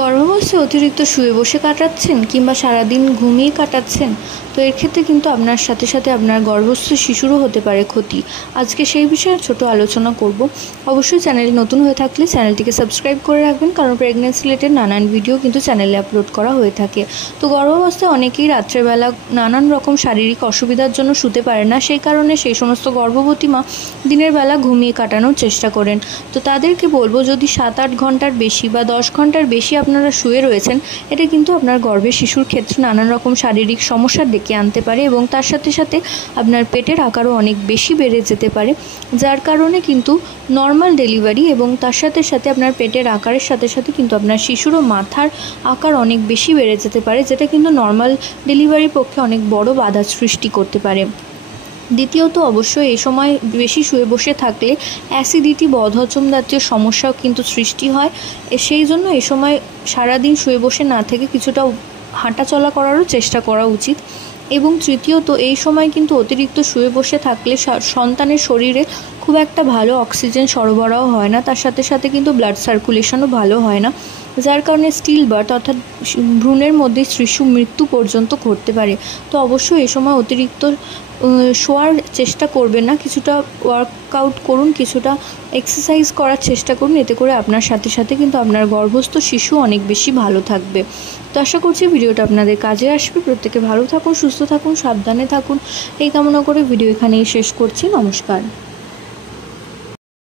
গর্ভাবস্থায় অতিরিক্ত শুয়ে বসে কাটাচ্ছেন কিংবা সারাদিন ঘুমিয়ে কাটাচ্ছেন, তো এর ক্ষেত্রে কিন্তু আপনার সাথে সাথে আপনার গর্ভস্থ শিশুরও হতে পারে ক্ষতি। আজকে সেই বিষয়ে ছোট আলোচনা করব। অবশ্যই চ্যানেলে নতুন হয়ে থাকলে চ্যানেলটিকে সাবস্ক্রাইব করে রাখবেন, কারণ প্রেগনেন্সি রিলেটেড নানান ভিডিও কিন্তু চ্যানেলে আপলোড করা হয়ে থাকে। তো গর্ভাবস্থায় অনেকেই রাত্রেবেলা নানান রকম শারীরিক অসুবিধার জন্য শুতে পারে না, সেই কারণে সেই সমস্ত গর্ভবতী মা দিনের বেলা ঘুমিয়ে কাটানোর চেষ্টা করেন। তো তাদেরকে বলবো, যদি 7-8 ঘন্টার বেশি বা 10 ঘন্টার বেশি আপনারা শুয়ে রয়েছেন, এটা কিন্তু আপনার গর্ভের শিশুর ক্ষেত্রে নানান রকম শারীরিক সমস্যা ডেকে আনতে পারে এবং তার সাথে সাথে আপনার পেটের আকারও অনেক বেশি বেড়ে যেতে পারে, যার কারণে কিন্তু নর্মাল ডেলিভারি এবং তার সাথে সাথে আপনার পেটের আকারের সাথে সাথে কিন্তু আপনার শিশুরও মাথার আকার অনেক বেশি বেড়ে যেতে পারে, যেটা কিন্তু নর্মাল ডেলিভারির পক্ষে অনেক বড় বাধা সৃষ্টি করতে পারে। দ্বিতীয়ত, অবশ্যই এই সময় বেশি শুয়ে বসে থাকলে অ্যাসিডিটি, বদহজম জাতীয় সমস্যাও কিন্তু সৃষ্টি হয়। সেই জন্য এই সময় সারাদিন শুয়ে বসে না থেকে কিছুটা হাঁটা চলা করারও চেষ্টা করা উচিত। এবং তৃতীয়ত, এই সময় কিন্তু অতিরিক্ত শুয়ে বসে থাকলে সন্তানের শরীরে খুব একটা ভালো অক্সিজেন সরবরাহ হয় না, তার সাথে সাথে কিন্তু ব্লাড সার্কুলেশনও ভালো হয় না, যার কারণে স্টিল বার্থ অর্থাৎ ভ্রূণের মধ্যে শিশু মৃত্যু পর্যন্ত ঘটতে পারে। তো অবশ্যই এই সময় অতিরিক্ত শোয়ার চেষ্টা করবেন না, কিছুটা ওয়ার্কআউট করুন, কিছুটা এক্সারসাইজ করার চেষ্টা করুন, এতে করে আপনার সাথে সাথে কিন্তু আপনার গর্ভস্থ শিশু অনেক বেশি ভালো থাকবে। তো আশা করছি ভিডিওটা আপনাদের কাজে আসবে। প্রত্যেকে ভালো থাকুন, সুস্থ থাকুন, সাবধানে থাকুন, এই কামনা করে ভিডিও এখানেই শেষ করছি। নমস্কার।